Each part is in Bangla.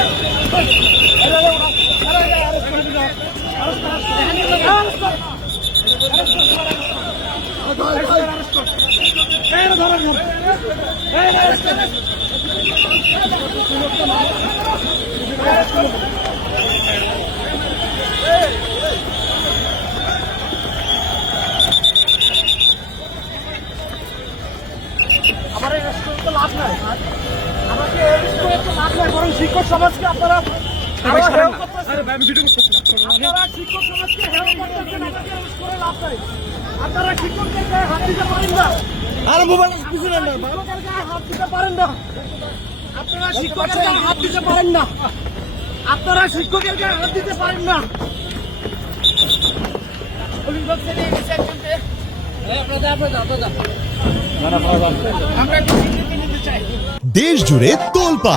আমার শিক্ষক সমাজকে আপনারা। আপনারা শিক্ষক সমাজকে করতেছেন, আমাকে arrest করে লাভ নাই। আপনারা শিক্ষকদের গায়ে হাত দিতে পারেন না। আরে মোবাইল পিছনে না শিক্ষকের গায়ে হাত দিতে পারেন না। আপনারা শিক্ষকের গায়ে হাত দিতে পারেন না। আপনারা শিক্ষকের গায়ে হাত দিতে পারেন না। দেশ জুড়ে তোলপা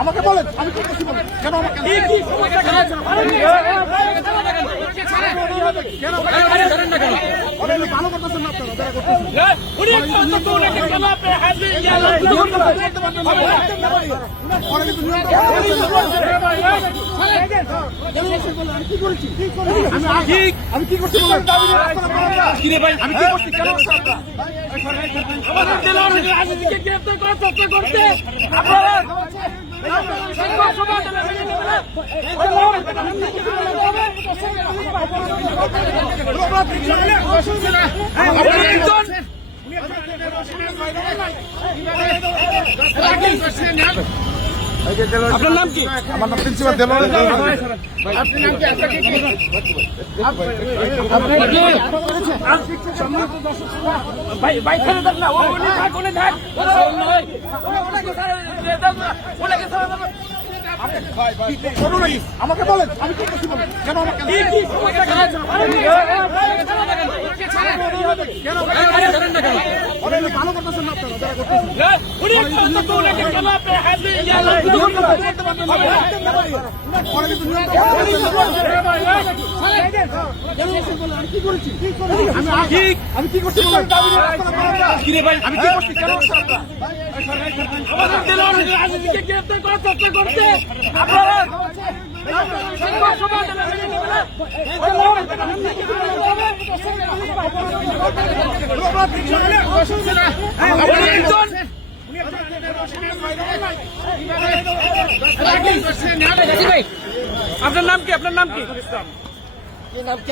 আমাকে বলেন আমি কি করছি বলেন কেন আমাকে কি কি ভালো করতেছেন না আপনারা তো নিয়ম আমি কি করছি বলেন কিরে ভাই আমি কি করছি কেন করছি আপনারা আমাদের রাজনীতিকে গ্রেফতার করার চেষ্টা করতে আপনারা আপনার নাম কি? আমার নাম প্রিন্সিপাল দেলোয়ার। আমাকে বলেন আমি কি করছি বলেন? কেন আমাকে আমি কি করছি আমি কি করছি করছি আমাদের গ্রেফতার করার চেষ্টা করতে আপনারা শিক্ষক সমাজ আপনার নাম কি? আপনার নাম কি?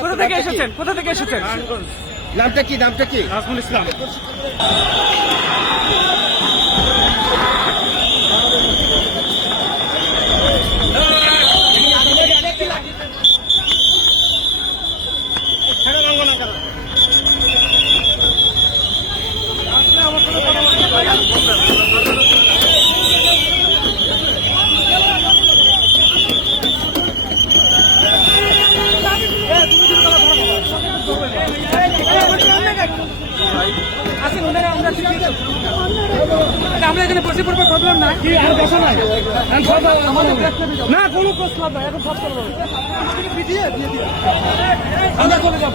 কোথা থেকে এসেছেন? কোথা থেকে এসেছেন? নামটা কি? নামটা কি? নাজমুল ইসলাম। আমরা এখানে বসে পড়ব প্রবলেম না? কি আর বসা নাই না কোনো প্রশ্ন নাই এখন সব করব আমরা চলে যাব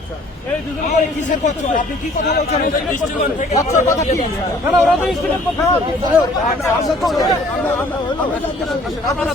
এই দুজন কিসের মানে করে. আচ্ছা, করি আমরা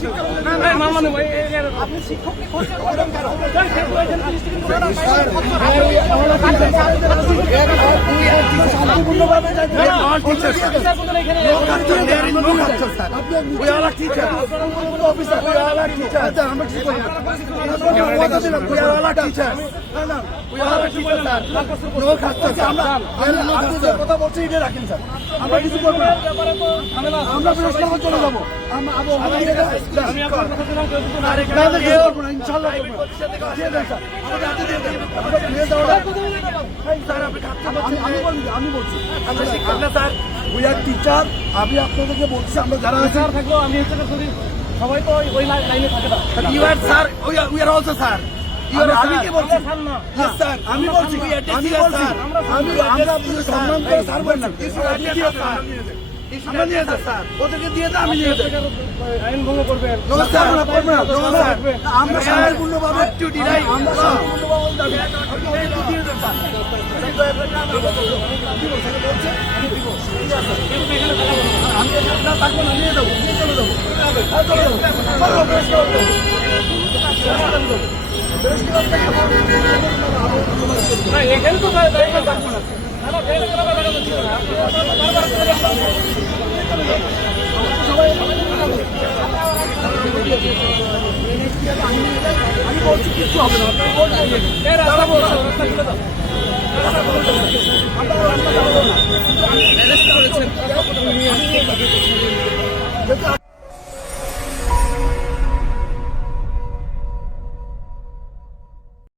কথা দিলাম, we are all a teacher. না, না, we are a teacher, খাচ্ছে, আমরা- আমরা- কথা বলছেন, এটা রাখেন, sir. আমরা কিছু করব না। আমরা বৃহস্পতিবার চলে যাব। আমরা আবু আমরা দিয়ে দেবো। আমি আপনার কথা দিলাম কেউ কিছু না রেখে না, না, না, ইনশাআল্লাহ করব দিয়ে দেন, sir. আমাকে হাতে দিয়ে দেন। আমাকে দিয়ে দেওয়া না। আপনি খাচ্ছেন, আমি- আমি বলছি, আমি বলছি আমরা শিক্ষক না স্যার উই আর টিচার আমি আপনাদেরকে বলছি আমরা যারা আছি স্যার আমি হচ্ছে সবাই তো ওই- লাইনে থাকে না you are sir we are also sir আমি কি বলছি স্যার. আমি বলছি আমি বলছি আমি আমরা সম্মান করে স্যার বলছি আমরা নিয়ে যাই স্যার ওদেরকে দিয়ে দাও আমি নিয়ে যাই আইন ভঙ্গ করবেন নমস্কার আমরা করব না নমস্কার আমরা শান্তিপূর্ণভাবে আমরা শান্তিপূর্ণভাবে যাব। ওদেরকে দিয়ে দেন, স্যার। আমি এখানে থাকব না নিয়ে যাব এখানে তো না না, না, না? আমি বলছি কিছু হবে না রাস্তা বলছো, রাস্তা খুলে দাও। যেহেতু